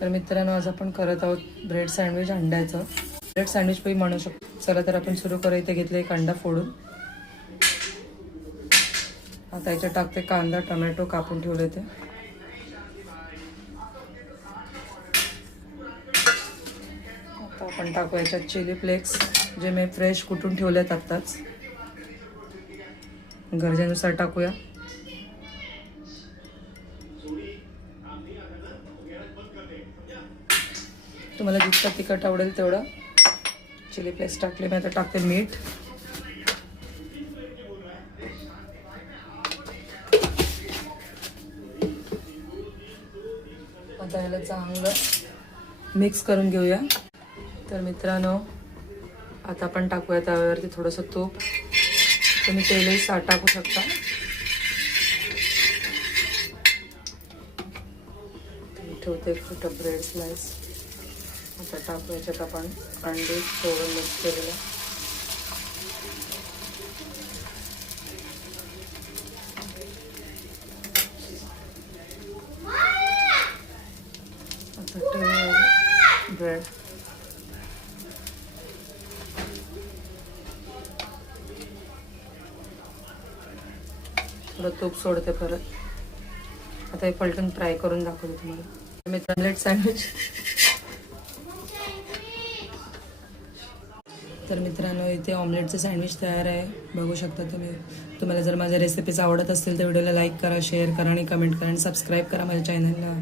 तर मित्रांनो, आज आपण करत आहोत ब्रेड सँडविच अंड्याचं. ब्रेड सँडविच पण म्हणू शकतो. चला तर आपण सुरू करू. इथे घेतले एक अंडा फोडून. आता याच्यात टाकते कांदा टोमॅटो कापून ठेवले ते. आता आपण टाकू याच्यात चिली फ्लेक्स जे मी फ्रेश कुटून ठेवलेत आत्ताच. गरजेनुसार टाकूया. तुम्हाला जितका तिखट आवडेल तेवढं चिली फ्लेक्स टाकले. मी आता टाकते मीठ. आता याला चांगलं मिक्स करून घेऊया. तर मित्रांनो, आता आपण टाकूया तव्यावरती थोडंसं तूप. तुम्ही तेलही टाकू शकता. ठेवते एक छोटं ब्रेड स्लाइस. आता टाकू याच्यात आपण अंडे थोडं मिक्स केलेलं. आता ठेवूया ब्रेड. थोडं तूप सोडते परत. आता हे पलटून फ्राय करून दाखवते तुम्हाला. मित्रांनो, ब्रेड सँडविच. तर मित्रांनो, इथे ऑमलेटचं सँडविच तयार आहे. बघू शकता तुम्ही. तुम्हाला जर माझ्या रेसिपीज आवडत असतील तर व्हिडिओला लाईक करा, शेअर करा आणि कमेंट करा आणि सबस्क्राईब करा माझ्या चॅनलला.